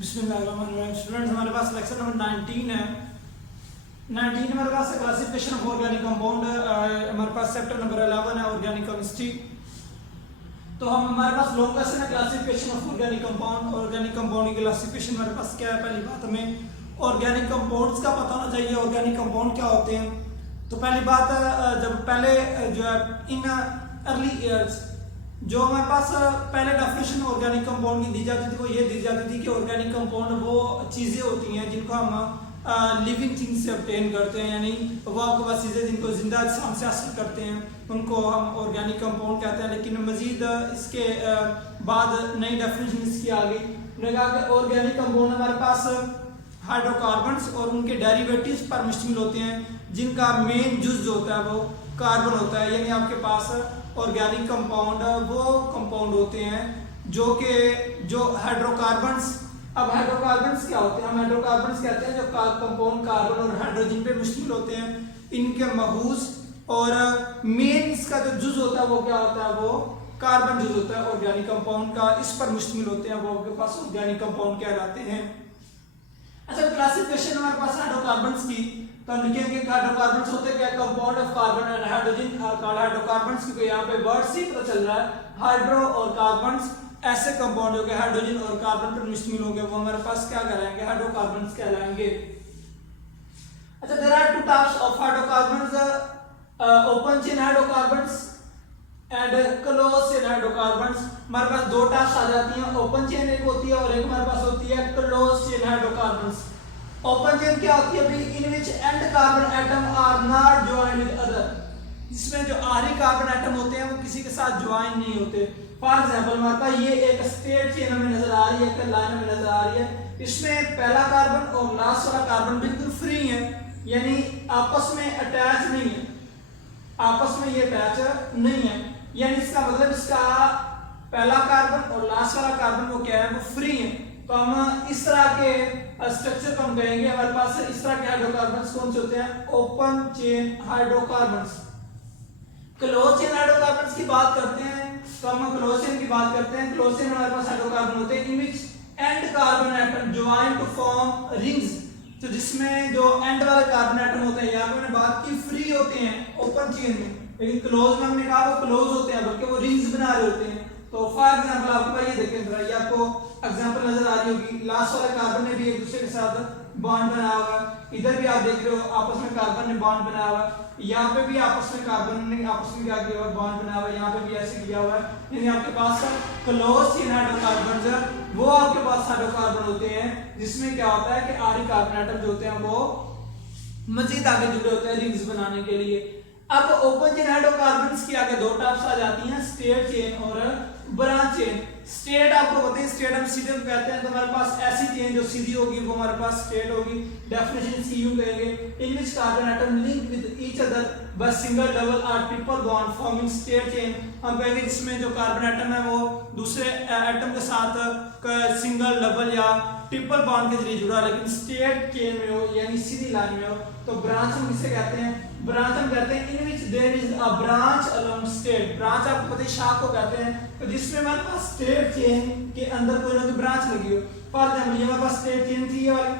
Student हमारे पास lecture number 19 है। 19 हमारे पास क्लासिफिकेशन ऑफ ऑर्गेनिक कंपाउंड, हमारे पास चैप्टर नंबर 11 है ऑर्गेनिक केमिस्ट्री। तो हम हमारे पास लॉन्ग क्वेश्चन है classification of organic compound. Organic compound की क्लासिफिकेशन हमारे पास क्या है? पहली बात हमें ऑर्गेनिक कंपाउंड्स का पता होना चाहिए, ऑर्गेनिक कंपाउंड क्या होते हैं। तो पहली बात, जब पहले जो है इन अर्ली ईयर्स जो हमारे पास पहले डेफिनेशन ऑर्गेनिक कंपाउंड की दी जाती थी वो ये दी जाती थी कि ऑर्गेनिक कंपाउंड वो चीज़ें होती हैं जिनको हम लिविंग थिंग्स से ऑब्टेन करते हैं, यानी वो आपके पास चीज़ें जिनको जिंदा अजसाम से हासिल करते हैं उनको हम ऑर्गेनिक कंपाउंड कहते हैं। लेकिन मजीद इसके बाद नई डेफिनेशन इसकी आ गई। उन्होंने कहा कि ऑर्गेनिक कंपाउंड हमारे पास हाइड्रोकार्बन्स और उनके डेरिवेटिव्स पर मुश्तमिल होते हैं जिनका मेन जुज होता है वो कार्बन होता है। यानी आपके पास ऑर्गेनिक कंपाउंड वो कंपाउंड होते हैं जो हाइड्रोकार्बन्स। अब हाइड्रोकार्बन्स क्या होते हैं? हम हाइड्रोकार्बन्स कहते हैं जो कंपाउंड कार्बन और हाइड्रोजन पे मुश्तमिल होते हैं। इनके महूज और मेन इसका जो जुज होता है वो क्या होता है? वो कार्बन जुज होता है ऑर्गेनिक कंपाउंड का। इस पर मुश्तमिल होते हैं, वो आपके पास ऑर्गेनिक कंपाउंड कहलाते हैं। अच्छा, क्लासिफिकेशन हमारे पास हाइड्रोकार्बन्स की, तो हम लिखेंगे हाइड्रोकार्बन्स होते क्या? Compound of carbon and hydrogen. Hydrocarbons की यहाँ पे वर्ड से ही पता चल रहा है हाइड्रो और कार्बन्स ऐसे कंपाउंड हो गए हाइड्रोजन और कार्बन पर मुश्तमिल हो गए, वो हमारे पास क्या कहलाएंगे? हाइड्रोकार्बन्स कहलाएंगे। अच्छा, there are two types of hydrocarbons, open chain hydrocarbons and close chain hydrocarbons. हमारे पास दो टाइप्स आ जाती हैं, ओपन चेन एक होती है और एक हमारे पास होती है close chain hydrocarbons. Open chain क्या होती है भाई? In which end carbon atom are not joined with other, जिसमें जो आखिरी कार्बन एटम होते हैं वो किसी के साथ ज्वाइन नहीं होते। फॉर एग्जांपल हमारे पास ये एक स्ट्रेट चेन हमें नजर आ रही है, एक लाइन हमें नजर आ रही है। इसमें पहला कार्बन और लास्ट वाला कार्बन बिल्कुल फ्री है, यानी आपस में अटैच नहीं है, आपस में ये अटैच नहीं है। यानी इसका मतलब इसका पहला कार्बन और लास्ट वाला कार्बन वो क्या है? वो फ्री है। तो हम इस तरह के स्ट्रक्चर को हम कहेंगे हमारे पास इस तरह के हाइड्रोकार्बन्स कौन से होते हैं? Open chain hydrocarbons. Close chain hydrocarbons की बात करते हैं तो हम क्लोज चेन की बात करते हैं। क्लोज चेन हमारे पास हाइड्रोकार्बन होते हैं in which end carbon atom join to form rings, तो जिसमें जो एंड वाले कार्बन एटम होते हैं, यहाँ पे मैंने बात की फ्री होते हैं ओपन चेन में, लेकिन क्लोज में हमने कहा वो क्लोज होते हैं बल्कि वो रिंग्स बना रहे होते हैं। तो फॉर एग्जांपल आपको ये देखें जरा, ये आपको एग्जांपल नजर आ रही होगी, लास्ट वाले कार्बन ने भी एक दूसरे के साथ बॉन्ड बनाया हुआ है, इधर भी आप देख रहे हो आपस में कार्बन ने बॉन्ड बनाया हुआ है, यहाँ पे भी आपस में कार्बन ने आपस में क्या किया हुआ है? बॉन्ड बनाया हुआ है, यहाँ पे भी ऐसे किया हुआ है। यानी आपके पास क्लोज चेन हाइड्रोकार्बन वो आपके पास हाइड्रोकार्बन होते हैं जिसमें क्या होता है कि आखिरी कार्बन एटम जो होते हैं वो मजीद आगे जुड़े होते हैं रिंग्स बनाने के लिए। अब ओपन चेन हाइड्रोकार्बन्स की आगे दो टाइप्स आ जाती हैं, स्ट्रेट चेन और ब्रांच चेन। स्ट्रेट आपको पता है, स्ट्रेट हम सीधे कहते हैं, तो हमारे पास ऐसी चेन जो सीधी होगी वो हमारे पास स्ट्रेट होगी। डेफिनेशन सी यू कहेंगे, in which carbon atom link with each other by single double और triple bond forming straight chain. हम कहेंगे जिसमें जो कार्बन एटम है वो दूसरे एटम के साथ सिंगल डबल या ट्रिपल बॉन्ड के जरिए जुड़ा, लेकिन स्ट्रेट चेन में हो यानी सीधी लाइन में हो। तो ब्रांच हम किसे कहते हैं? ब्रांच हम कहते हैं in which there is a branch along straight. Branch आपको पता है शाख को कहते हैं, तो जिसमें हमारे पास स्ट्रेट चेन के अंदर कोई ना कोई ब्रांच लगी हो। फॉर एग्जांपल ये हमारे पास स्ट्रेट चेन थी, ये वाली,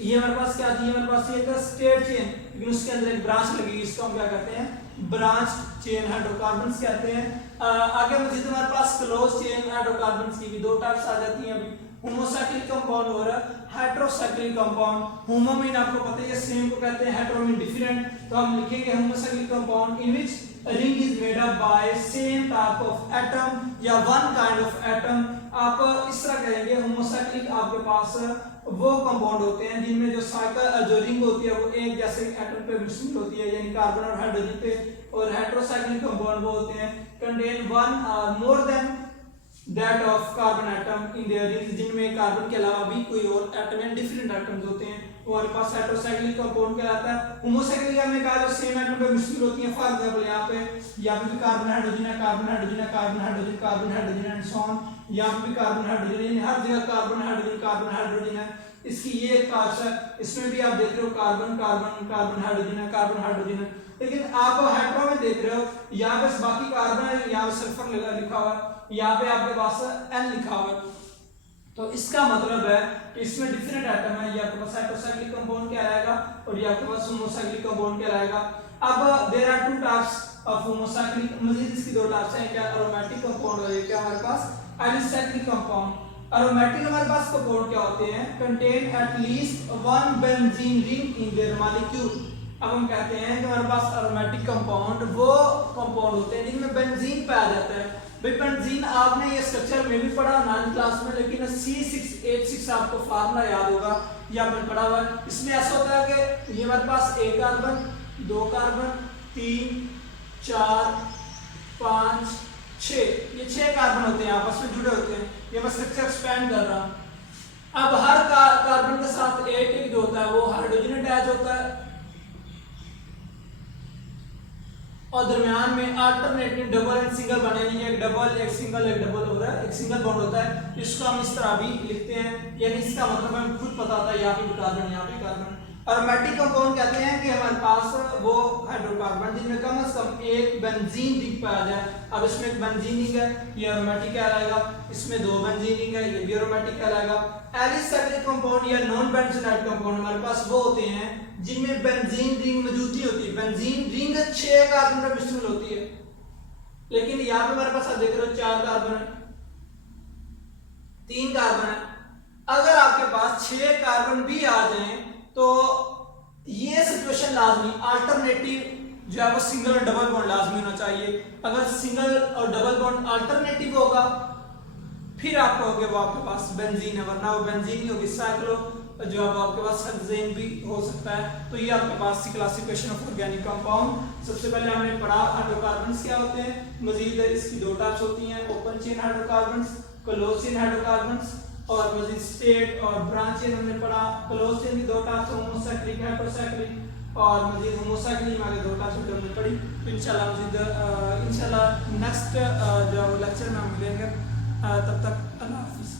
ये हमारे पास क्या थी? हमारे पास ये था स्ट्रेट चेन, लेकिन उसके अंदर एक ब्रांच लगी, इसको हम क्या कहते हैं? ब्रांच चेन हाइड्रोकार्बन्स कहते हैं। आगे मजीद हमारे पास क्लोज चेन हाइड्रोकार्बन्स की भी दो टाइप्स आ जाती हैं, होमोसाइक्लिक कंपाउंड और हेटेरोसाइक्लिक कंपाउंड। होमो मीन आपको पता है सेम को कहते हैं, हेटेरो मीन डिफरेंट, तो हम लिखेंगे homocyclic compound in which ring is made up by same type of atom या वन काइंड ऑफ एटम। आप इस तरह कहेंगे होमोसाइक्लिक आपके पास वो कंपाउंड होते हैं जिनमें जो साइकिल जो रिंग होती है वो एक जैसे एटम पे मुश्तमिल होती है, यानी कार्बन और हाइड्रोजन पे। और हेटेरोसाइक्लिक कंपाउंड वो होते हैं कंटेन वन और more than that of carbon atom in their rings, जिनमें कार्बन के अलावा भी कोई और एटम या डिफरेंट एटम्स होते हैं, वो हमारे पास हेटेरोसाइक्लिक कंपाउंड कहलाता है। होमोसाइक्लिक हमने कहा जो सेम एटम पे मुश्तमिल होती है। फॉर एग्जांपल यहाँ पे भी कार्बन हाइड्रोजन है, कार्बन हाइड्रोजन है, carbon hydrogen, carbon hydrogen and so on. यहाँ पे भी कार्बन हाइड्रोजन, यानी हर जगह कार्बन हाइड्रोजन, कार्बन हाइड्रोजन है। इसकी ये एक खास है, इसमें भी आप देख रहे हो कार्बन कार्बन, कार्बन हाइड्रोजन है, कार्बन हाइड्रोजन है। लेकिन आप हेटेरो में देख रहे हो यहाँ पे बाकी कार्बन है, यहाँ पे सल्फर लिखा हुआ है, यहाँ पे आपके पास N लिखा हुआ है। तो इसका मतलब है कि इसमें डिफरेंट एटम है, ये आपके पास हेटेरोसाइक्लिक कंपाउंड कहलाएगा और ये आपके पास होमोसाइक्लिक कंपाउंड कहलाएगा। अब there are two types of homocyclic, Majeed इसकी दो टाइप्स हैं, क्या एरोमेटिक कंपाउंड और क्या हमारे पास एलिसाइक्लिक कंपाउंड। एरोमेटिक हमारे पास कंपाउंड क्या होते हैं, contain at least one benzene ring in their molecule. अब हम कहते हैं कि हमारे पास एरोमेटिक कंपाउंड वो कंपाउंड होते हैं जिनमें बेंजीन पाया जाता है। भाई बेंजीन आपने ये स्ट्रक्चर में भी पढ़ा 9th क्लास में, लेकिन C6H6 आपको फार्मूला याद होगा, ये आपने पढ़ा हुआ है। इसमें ऐसा होता है कि ये हमारे पास एक कार्बन, दो कार्बन, 3 4 5 6, ये 6 कार्बन होते हैं, आपस में जुड़े होते हैं। ये मैं स्ट्रक्चर एक्सपेंड कर रहा हूं। अब हर कार्बन के साथ एक जो होता है वो हाइड्रोजन अटैच होता है और दरमियान में अल्टरनेटिव डबल एंड सिंगल बने नहीं है, एक डबल एक सिंगल एक डबल हो रहा है, एक सिंगल बॉन्ड होता है। इसको हम इस तरह भी लिखते हैं, यानी इसका मतलब हमें खुद पता होता है यहाँ पे कार्बन यहाँ पे कार्बन। एरोमेटिक कंपाउंड कहते हैं कि हमारे पास वो हाइड्रोकार्बन जिनमें कम से कम एक बेंजीन रिंग पाया जाए। अब इसमें एक बेंजीन रिंग है, ये एरोमेटिक कहलाएगा, इसमें दो बेंजीन रिंग है, ये भी एरोमेटिक कहलाएगा। एलिसाइक्लिक कंपाउंड या नॉन बेंजीनाइट कंपाउंड हमारे पास वो होते हैं जिनमें बेंजीन रिंग मौजूद नहीं होती। बेंजीन रिंग 6 कार्बन पर मिश्रित होती है, लेकिन यहाँ पे हमारे पास आप देख रहे हो 4 कार्बन है, 3 कार्बन है। अगर आपके पास 6 कार्बन भी आ जाएं तो ये सिचुएशन लाजमी, अल्टरनेटिव जो है वो सिंगल और डबल बॉन्ड लाजमी होना चाहिए। अगर सिंगल और डबल बॉन्ड अल्टरनेटिव होगा फिर आप कहोगे वो आपके पास बेंजीन है, वरना वो बेंजीन नहीं होगी, साइक्लो जो है आपके पास हेक्सेन भी हो सकता है। तो ये आपके पास क्लासिफिकेशन ऑफ ऑर्गेनिक कंपाउंड। सबसे पहले हमने पढ़ा हाइड्रोकार्बन्स क्या होते हैं, मजीद इसकी दो टाइप्स होती हैं, open chain hydrocarbons, close chain hydrocarbons, और मजीद स्टेट और ब्रांच चेन हमने पढ़ा। क्लोज चेन की दो टाइप्स, होमोसाइक्लिक हेटेरोसाइक्लिक, और मजीद होमोसाइक्लिक में दो टाइप्स हमने पढ़ी। तो इंशाल्लाह मजीद इंशाल्लाह नेक्स्ट जो लेक्चर में हम मिलेंगे, तब तक अल्लाह हाफिज़।